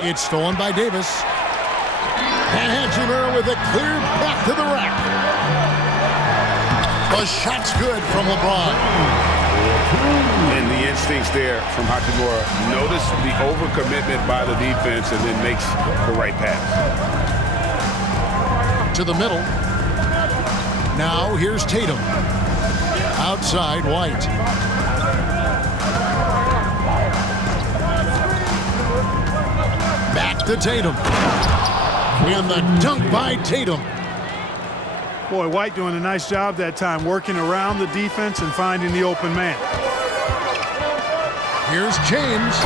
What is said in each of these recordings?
It's stolen by Davis. And Hachimura with it cleared back to the rack. The shot's good from LeBron. And the instincts there from Hachimura. Notice the overcommitment by the defense and then makes the right pass. To the middle. Now here's Tatum. Outside White. Back to Tatum. And the dunk by Tatum. Boy, White doing a nice job that time, working around the defense and finding the open man. Here's James.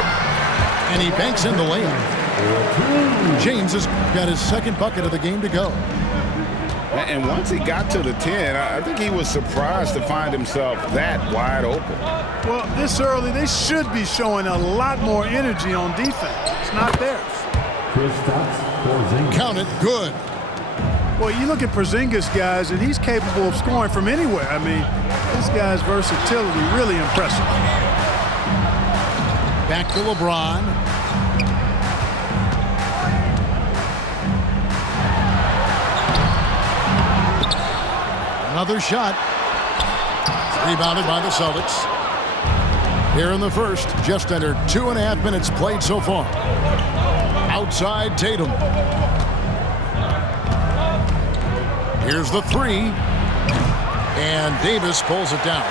And he banks in the layup. James has got his second bucket of the game to go. And once he got to the 10, I think he was surprised to find himself that wide open. Well, this early, they should be showing a lot more energy on defense. It's not theirs. Count it, good. Well, you look at Porzingis, guys, and he's capable of scoring from anywhere. I mean, this guy's versatility really impressive. Back to LeBron. Another shot. Rebounded by the Celtics. Here in the first, just under 2.5 minutes played so far. Outside Tatum. Here's the three. And Davis pulls it down.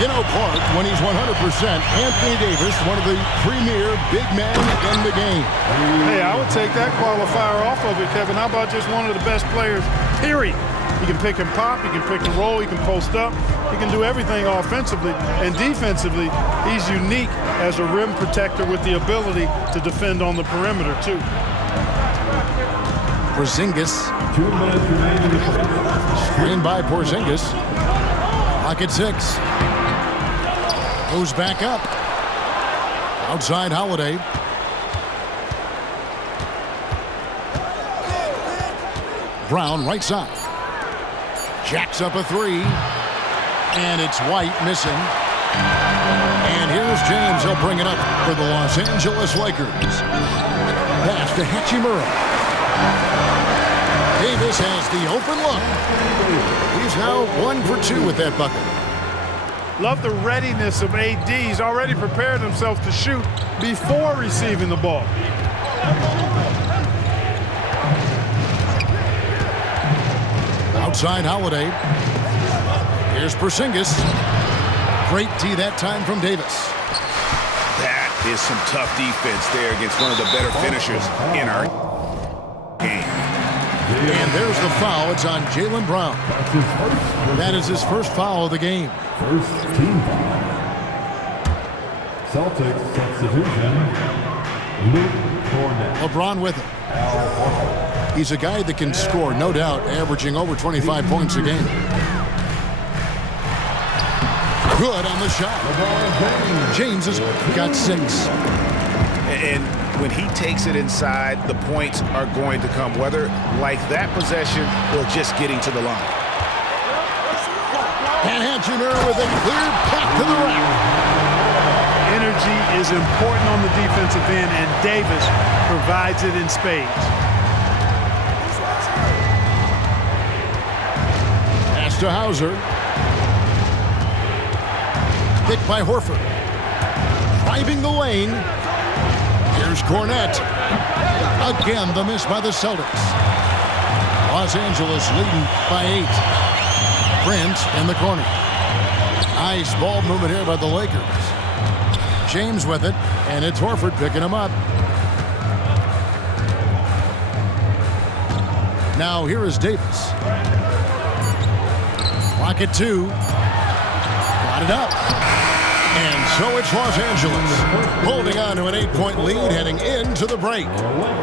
You know, Clark, when he's 100%, Anthony Davis, one of the premier big men in the game. Hey, I would take that qualifier off of it, Kevin. How about just one of the best players, period? He can pick and pop, he can pick and roll, he can post up, he can do everything offensively. And defensively, he's unique as a rim protector with the ability to defend on the perimeter, too. Porzingis. 2 minutes remaining in the first. Screen by Porzingis. Clock at 6. Goes back up. Outside Holiday. Brown right side. Jacks up a three. And it's White missing. And here's James. He'll bring it up for the Los Angeles Lakers. Pass to Hachimura. Davis has the open look. He's now 1 for 2 with that bucket. Love the readiness of AD. He's already prepared himself to shoot before receiving the ball. Outside Holiday. Here's Porzingis. Great D that time from Davis. That is some tough defense there against one of the better finishers in our game. And there's the foul. It's on Jaylen Brown. That is his first foul of the game. First team foul. Celtics substitution. Luke Kornet. LeBron with it. He's a guy that can score, no doubt, averaging over 25 points a game. Good on the shot. James has got 6. And when he takes it inside, the points are going to come, whether like that possession or just getting to the line. And Hachimura with a clear path to the rack. Energy is important on the defensive end, and Davis provides it in spades. Pass to Hauser. Pick by Horford. Driving the lane. Here's Kornet. Again, the miss by the Celtics. Los Angeles leading by 8. Prince in the corner. Nice ball movement here by the Lakers. James with it, and it's Horford picking him up. Now here is Davis. Clock at 2. Got it up. And so it's Los Angeles holding on to an 8-point lead heading into the break.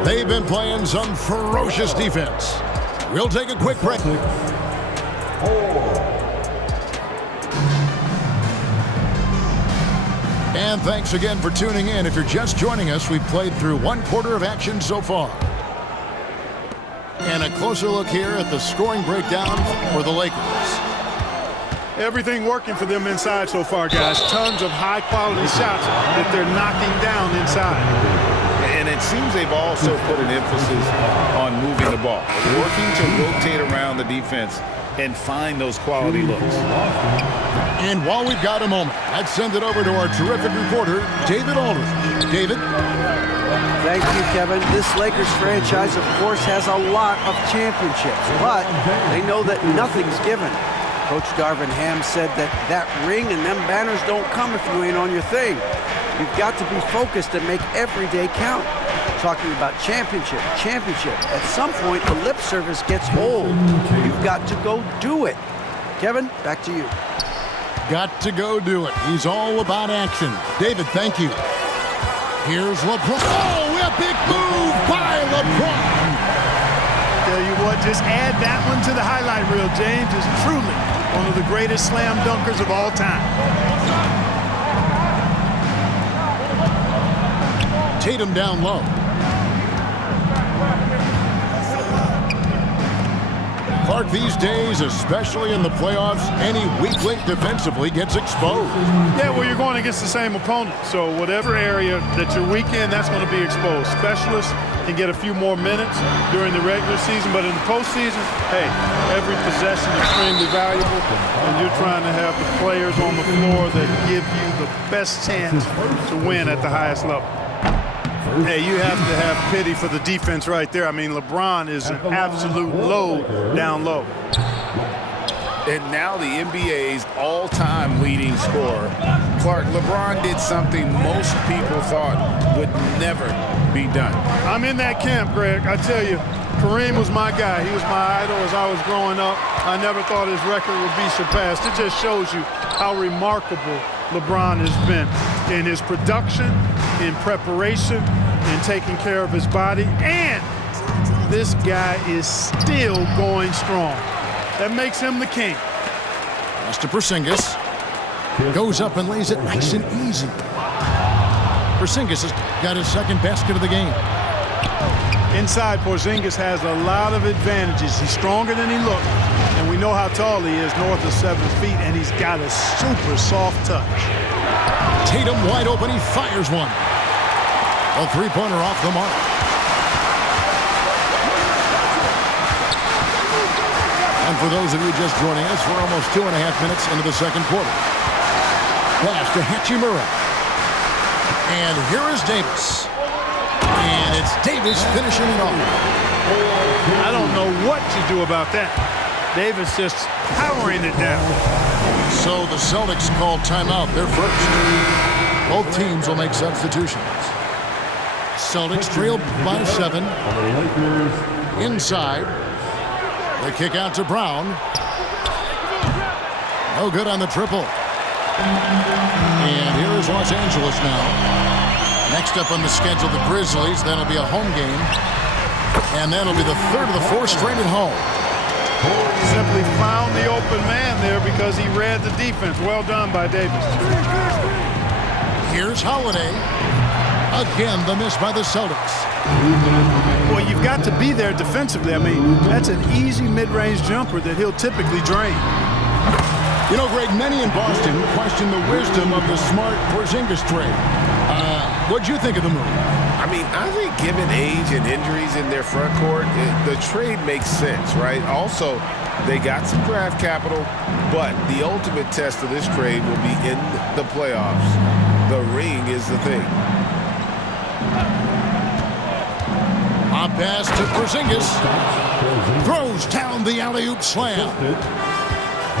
They've been playing some ferocious defense. We'll take a quick break. And thanks again for tuning in. If you're just joining us, we've played through 1 quarter of action so far. And a closer look here at the scoring breakdown for the Lakers. Everything working for them inside so far, guys. Tons of high-quality shots that they're knocking down inside. And it seems they've also put an emphasis on moving the ball, working to rotate around the defense and find those quality looks. And while we've got a moment, let's send it over to our terrific reporter, David Aldridge. David? Thank you, Kevin. This Lakers franchise, of course, has a lot of championships, but they know that nothing's given. Coach Darvin Ham said that ring and them banners don't come if you ain't on your thing. You've got to be focused and make every day count. Talking about championship. At some point, the lip service gets old. You've got to go do it. Kevin, back to you. Got to go do it. He's all about action. David, thank you. Here's LeBron. Oh, a big move by LeBron. Tell you what, just add that one to the highlight reel. James is truly one of the greatest slam dunkers of all time. Tatum down low. Clark, these days, especially in the playoffs, any weak link defensively gets exposed. Yeah, well, you're going against the same opponent. So whatever area that you're weak in, that's going to be exposed. Specialists can get a few more minutes during the regular season, but in the postseason, hey, every possession is extremely valuable, and you're trying to have the players on the floor that give you the best chance to win at the highest level. Hey, you have to have pity for the defense right there. I mean, LeBron is an absolute load down low. And now the NBA's all-time leading scorer. Clark, LeBron did something most people thought would never be done. I'm in that camp, Greg. I tell you, Kareem was my guy. He was my idol as I was growing up. I never thought his record would be surpassed. It just shows you how remarkable LeBron has been in his production, in preparation, in taking care of his body, and this guy is still going strong. That makes him the king. Pass to Porzingis. Goes up and lays it nice and easy. Porzingis has got his second basket of the game. Inside, Porzingis has a lot of advantages. He's stronger than he looks, and we know how tall he is, north of 7 feet, and he's got a super soft touch. Tatum wide open, he fires one. A three-pointer off the mark. And for those of you just joining us, we're almost 2.5 minutes into the second quarter. Pass to Hachimura. And here is Davis. And it's Davis finishing it off. I don't know what to do about that. Davis just powering it down. So the Celtics call timeout. They're first. Both teams will make substitutions. Celtics trail by 7. Inside. The kick out to Brown. No good on the triple. And here is Los Angeles now. Next up on the schedule, the Grizzlies. That'll be a home game. And that'll be the third of the 4 straight at home. Simply found the open man there because he read the defense. Well done by Davis. Here's Holiday. Again, the miss by the Celtics. Well, you've got to be there defensively. I mean, that's an easy mid-range jumper that he'll typically drain. You know, Greg, many in Boston question the wisdom of the smart Porzingis trade. What'd you think of the move? I mean, I think given age and injuries in their front court, the trade makes sense, right? Also, they got some draft capital, but the ultimate test of this trade will be in the playoffs. The ring is the thing. A pass to Porzingis. Throws down the alley-oop slam.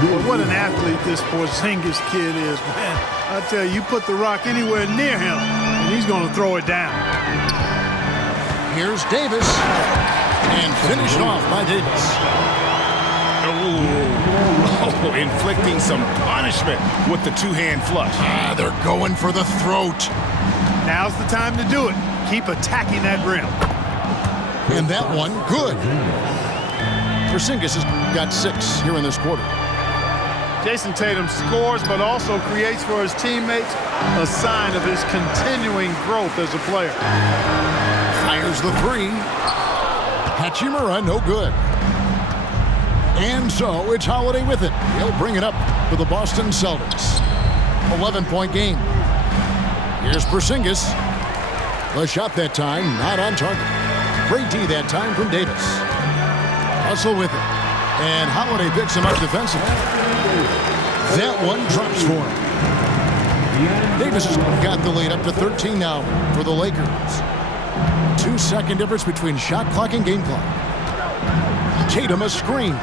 Well, what an athlete this Porzingis kid is, man. I tell you, you put the rock anywhere near him, and he's going to throw it down. Here's Davis. And finished off by Davis. Oh, inflicting some punishment with the two-hand flush. They're going for the throat. Now's the time to do it. Keep attacking that rim. And that one, good. Porzingis has got 6 here in this quarter. Jason Tatum scores, but also creates for his teammates a sign of his continuing growth as a player. Fires the 3. Hachimura, no good. And so it's Holiday with it. He'll bring it up for the Boston Celtics. 11-point game. Here's Porzingis. The shot that time, not on target. Great D that time from Davis. Russell with it. And Holiday picks him up defensively. That one drops for him. Davis has got the lead up to 13 now for the Lakers. 2-second difference between shot clock and game clock. Tatum a screen.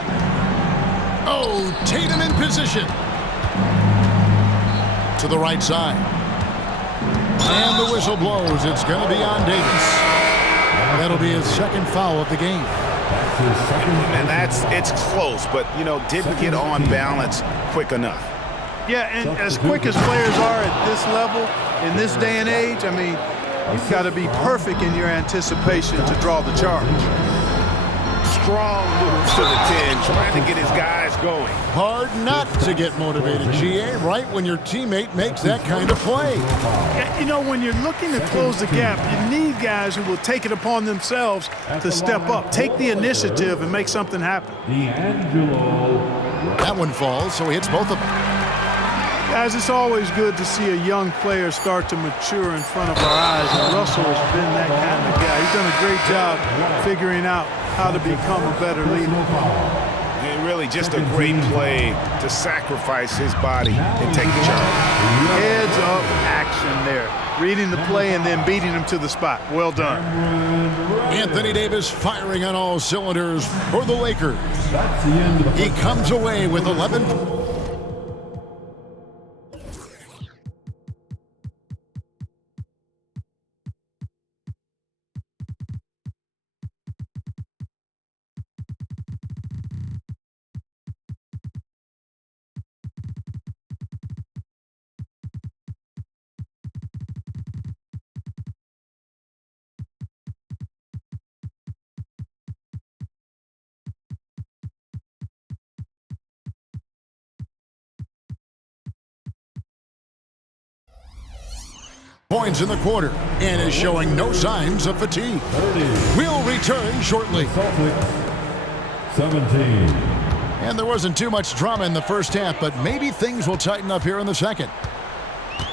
Oh, Tatum in position. To the right side. And the whistle blows. It's going to be on Davis. That'll be his second foul of the game. And it's close, but, didn't get on balance quick enough. Yeah, and as quick as players are at this level, in this day and age, I mean, you've got to be perfect in your anticipation to draw the charge. Strong move to the 10, trying to get his guys going. Hard not to get motivated, GA, right when your teammate makes that kind of play. Yeah, when you're looking to close the gap, you need guys who will take it upon themselves to step up, take the initiative, and make something happen. D'Angelo. That one falls, so he hits both of them. Guys, it's always good to see a young player start to mature in front of our eyes, and Russell has been that kind of guy. He's done a great job figuring out how to become a better leader. And really just a great play to sacrifice his body and take the charge. Heads up action there. Reading the play and then beating him to the spot. Well done. Anthony Davis firing on all cylinders for the Lakers. That's the end of the He comes away with 11. Points in the quarter and is showing no signs of fatigue. We'll return shortly. Celtics 17. And there wasn't too much drama in the first half, but maybe things will tighten up here in the second.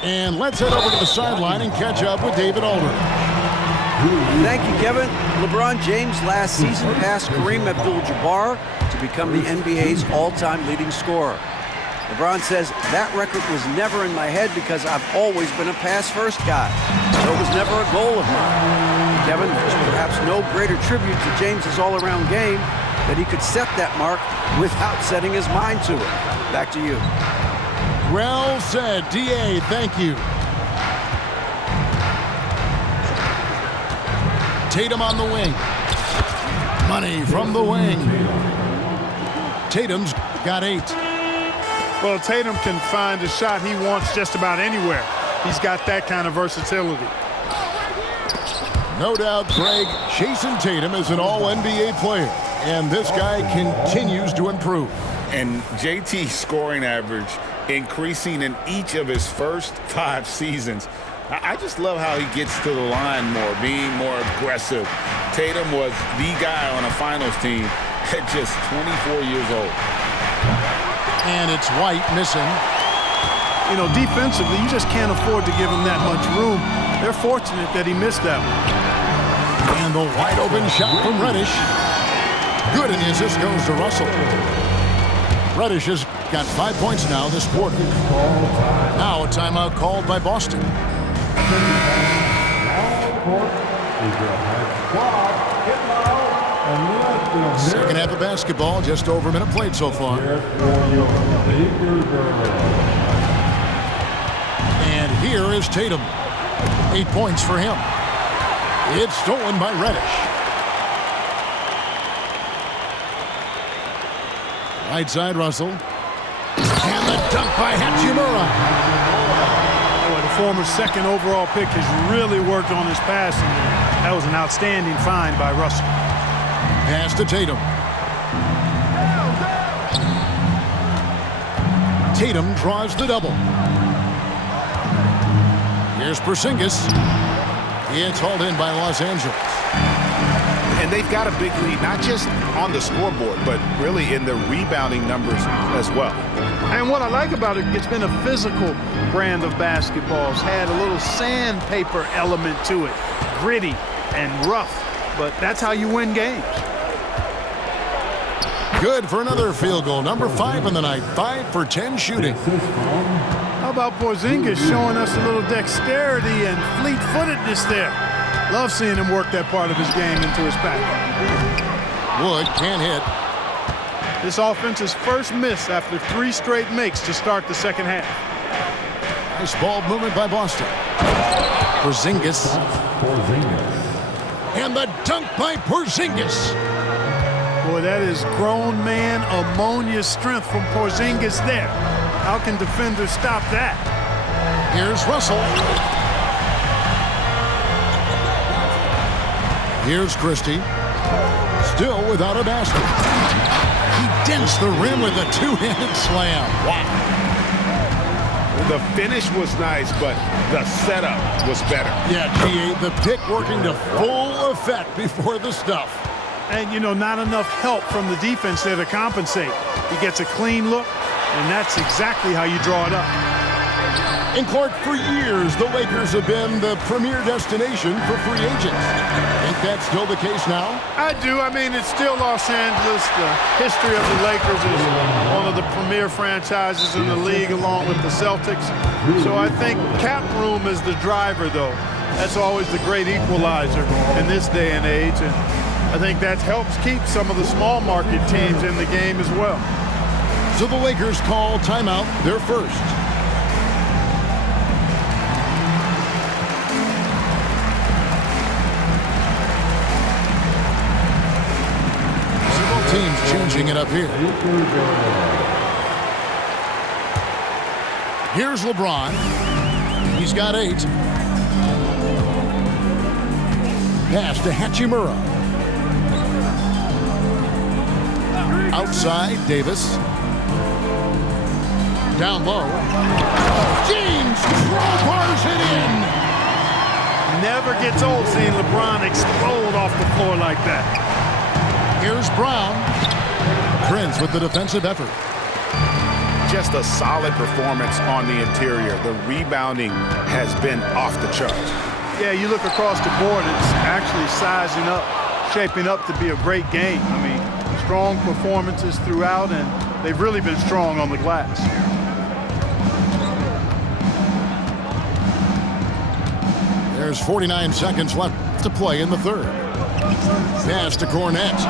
And let's head over to the sideline and catch up with David Aldridge. Thank you, Kevin. LeBron James last season passed Kareem Abdul-Jabbar to become the NBA's all-time leading scorer. LeBron says, that record was never in my head because I've always been a pass-first guy. So it was never a goal of mine. Kevin, there's perhaps no greater tribute to James's all-around game that he could set that mark without setting his mind to it. Back to you. Well said, DA. Thank you. Tatum on the wing. Money from the wing. Tatum's got 8. Well, Tatum can find a shot he wants just about anywhere. He's got that kind of versatility. No doubt, Craig, Jason Tatum is an all-NBA player, and this guy continues to improve. And JT's scoring average increasing in each of his first 5 seasons. I just love how he gets to the line more, being more aggressive. Tatum was the guy on a finals team at just 24 years old. And it's White missing. Defensively, you just can't afford to give him that much room. They're fortunate that he missed that one. And the wide open shot from Reddish. Good, and the assist goes to Russell. Reddish has got 5 points now this quarter. Now a timeout called by Boston. Second half of basketball, just over a minute played so far. And here is Tatum. 8 points for him. It's stolen by Reddish. Right side, Russell. And the dunk by Hachimura. The former second overall pick has really worked on his passing. That was an outstanding find by Russell. Pass to Tatum. Tatum draws the double. Here's Porzingis. It's hauled in by Los Angeles. And they've got a big lead, not just on the scoreboard, but really in the rebounding numbers as well. And what I like about it, it's been a physical brand of basketball. It's had a little sandpaper element to it, gritty and rough, but that's how you win games. Good for another field goal. Number 5 in the night. 5 for 10 shooting. How about Porzingis showing us a little dexterity and fleet-footedness there? Love seeing him work that part of his game into his pack. Wood can't hit. This offense's first miss after 3 straight makes to start the second half. Nice ball movement by Boston. Porzingis. And the dunk by Porzingis. Boy, that is grown man ammonia strength from Porzingis there. How can defenders stop that? Here's Russell. Here's Christie. Still without a basket. He dents the rim with a 2-handed slam. Wow. The finish was nice, but the setup was better. Yeah, G.A., the pick working to full effect before the stuff. And, you know, not enough help from the defense there to compensate. He gets a clean look, and that's exactly how you draw it up. And Clark, for years, the Lakers have been the premier destination for free agents. Think that's still the case now? I do. I mean, it's still Los Angeles. The history of the Lakers is one of the premier franchises in the league, along with the Celtics. So I think cap room is the driver, though. That's always the great equalizer in this day and age. And I think that helps keep some of the small market teams in the game as well. So the Lakers call timeout, their first. Several teams changing it up here. Here's LeBron. He's got 8. Pass to Hachimura. Outside, Davis. Down low. James crowbars it in. Never gets old seeing LeBron explode off the floor like that. Here's Brown. Prince with the defensive effort. Just a solid performance on the interior. The rebounding has been off the charts. Yeah, you look across the board, it's actually sizing up, shaping up to be a great game. I mean, strong performances throughout, and they've really been strong on the glass. There's 49 seconds left to play in the third. Pass to Cornette.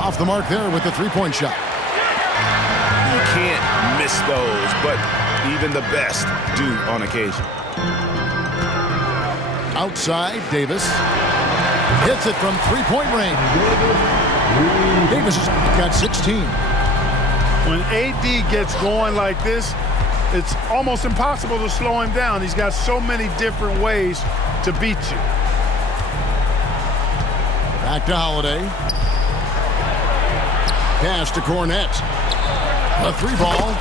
Off the mark there with the three-point shot. You can't miss those, but even the best do on occasion. Outside, Davis. Hits it from three-point range. Davis has got 16. When AD gets going like this, it's almost impossible to slow him down. He's got so many different ways to beat you. Back to Holiday. Pass to Cornette. The three ball.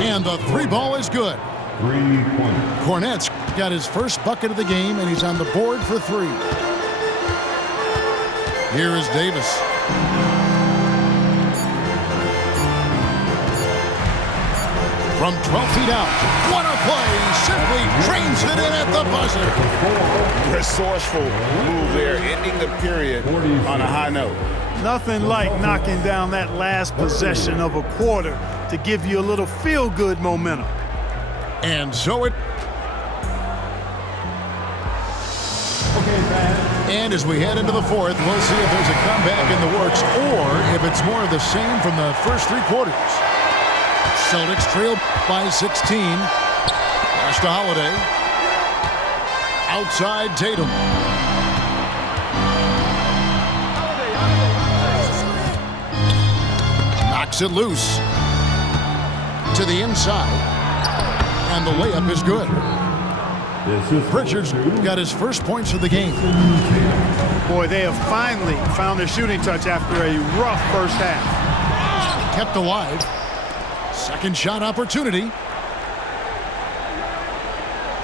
And the three ball is good. 3-point. Cornette's got his first bucket of the game, and he's on the board for 3. Here is Davis. From 12 feet out. What a play. Simply drains it in at the buzzer. Resourceful move there, ending the period on a high note. Nothing like knocking down that last possession of a quarter to give you a little feel-good momentum. And so it... And as we head into the fourth, we'll see if there's a comeback in the works or if it's more of the same from the first 3 quarters. Celtics trail by 16. Pass to Holiday. Outside Tatum. Knocks it loose. To the inside. And the layup is good. Pritchard's got his first points of the game. Boy, they have finally found their shooting touch after a rough first half. Kept alive. Second shot opportunity.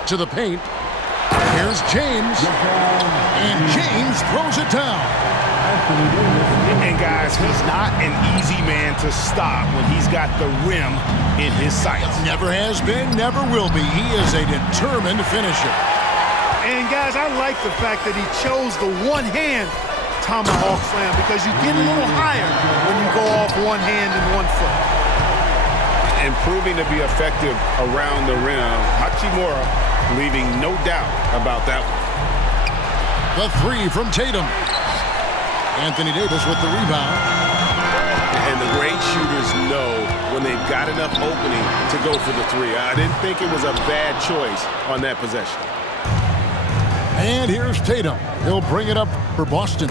To the paint. Here's James. And James throws it down. And guys, he's not an easy man to stop when he's got the rim in his sights. Never has been, never will be. He is a determined finisher. And guys, I like the fact that he chose the one-hand tomahawk slam because you get a little higher when you go off one hand and 1 foot. And proving to be effective around the rim, Hachimura leaving no doubt about that one. The three from Tatum. Anthony Davis with the rebound. And the great shooters know when they've got enough opening to go for the three. I didn't think it was a bad choice on that possession. And here's Tatum. He'll bring it up for Boston.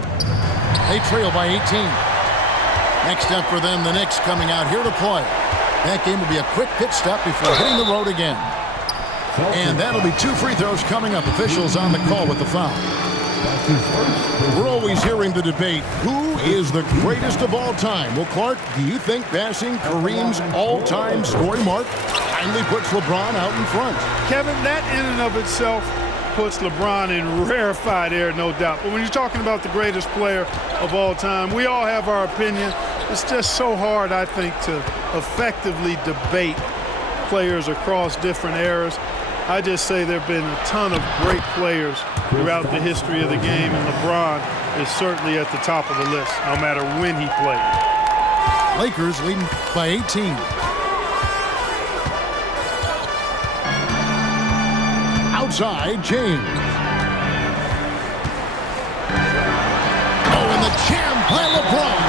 They trail by 18. Next up for them, the Knicks coming out here to play. That game will be a quick pit stop before hitting the road again. And that'll be 2 free throws coming up. Officials on the call with the foul. We're always hearing the debate, who is the greatest of all time? Well, Clark, do you think passing Kareem's all-time scoring mark finally puts LeBron out in front? Kevin, that in and of itself puts LeBron in rarefied air, no doubt. But when you're talking about the greatest player of all time, we all have our opinion. It's just so hard, I think, to effectively debate players across different eras. I just say there have been a ton of great players throughout the history of the game, and LeBron is certainly at the top of the list, no matter when he played. Lakers leading by 18. Outside, James. Oh, and the jam by LeBron.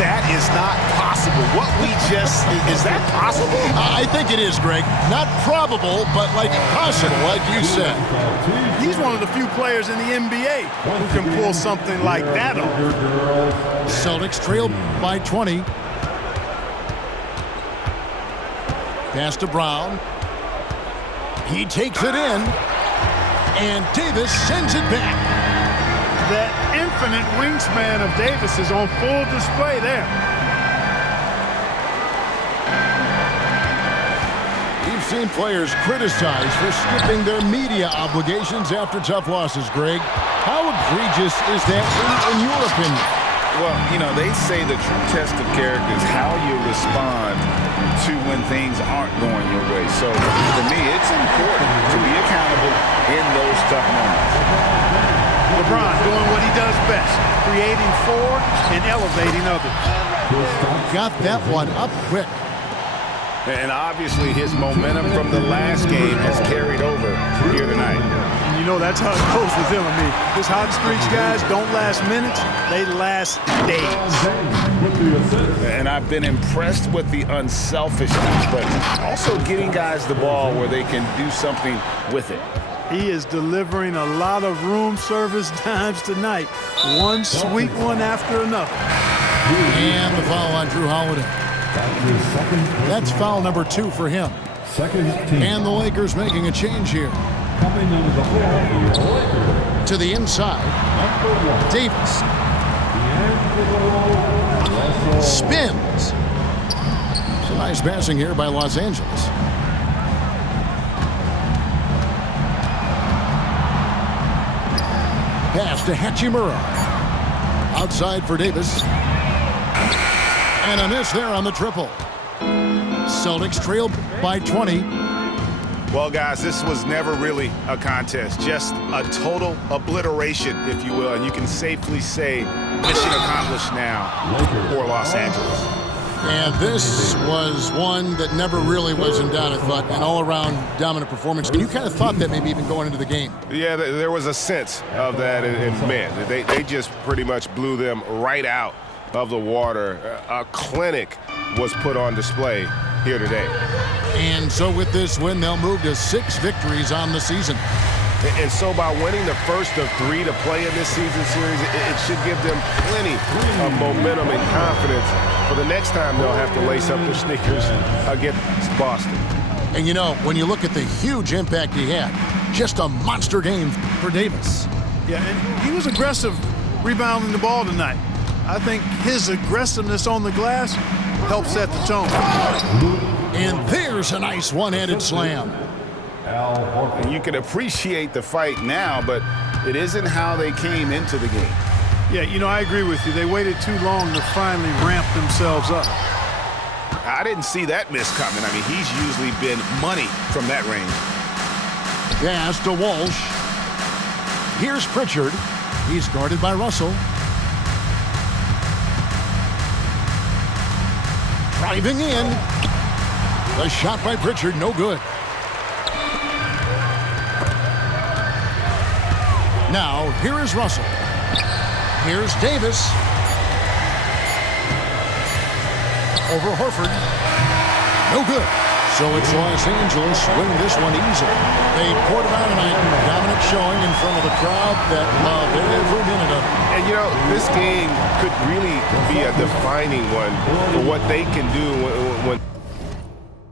That is not possible. What we just, is that possible? I think it is, Greg. Not probable, but like possible, like you said. He's one of the few players in the NBA who can pull something like that off. Celtics trailed by 20. Pass to Brown. He takes it in, and Davis sends it back. That infinite wingspan of Davis is on full display there. We've seen players criticized for skipping their media obligations after tough losses, Greg. How egregious is that in your opinion? Well, you know, they say the true test of character is how you respond to when things aren't going your way. So, to me, it's important to be accountable in those tough moments. LeBron doing what he does best, creating for and elevating others. Got that one up quick. And obviously his momentum from the last game has carried over here tonight. And you know that's how it goes with him. I mean, his hot streaks, guys, don't last minutes, they last days. And I've been impressed with the unselfishness, but also getting guys the ball where they can do something with it. He is delivering a lot of room service dimes tonight. One sweet one after another. And the foul on Drew Holiday. That's foul number 2 for him. And the Lakers making a change here. Coming into the ball, To the inside. Davis. Spins. Some nice passing here by Los Angeles. Pass to Hachimura. Outside for Davis. And a miss there on the triple. Celtics trailed by 20. Well, guys, this was never really a contest, just a total obliteration, if you will, and you can safely say mission accomplished now for Los Angeles. And this was one that never really was in doubt, I thought, an all-around dominant performance. And you kind of thought that maybe even going into the game. Yeah, there was a sense of that, and man, they just pretty much blew them right out of the water. A clinic was put on display here today. And so with this win, they'll move to 6 victories on the season. And so by winning the first of 3 to play in this season series, it should give them plenty of momentum and confidence for the next time they'll have to lace up their sneakers against Boston. And you know, when you look at the huge impact he had, just a monster game for Davis. Yeah, and he was aggressive rebounding the ball tonight. I think his aggressiveness on the glass helped set the tone. And there's a nice one-handed slam. And you can appreciate the fight now, but it isn't how they came into the game. Yeah, you know, I agree with you. They waited too long to finally ramp themselves up. I didn't see that miss coming. I mean, he's usually been money from that range. Pass to Walsh. Here's Pritchard. He's guarded by Russell. Driving in. The shot by Pritchard, no good. Now, here is Russell. Here's Davis. Over Horford. No good. So it's Los Angeles winning this one easily. They poured it out tonight. Dominant showing in front of the crowd that loved every minute of it. And, you know, this game could really be a defining one for what they can do when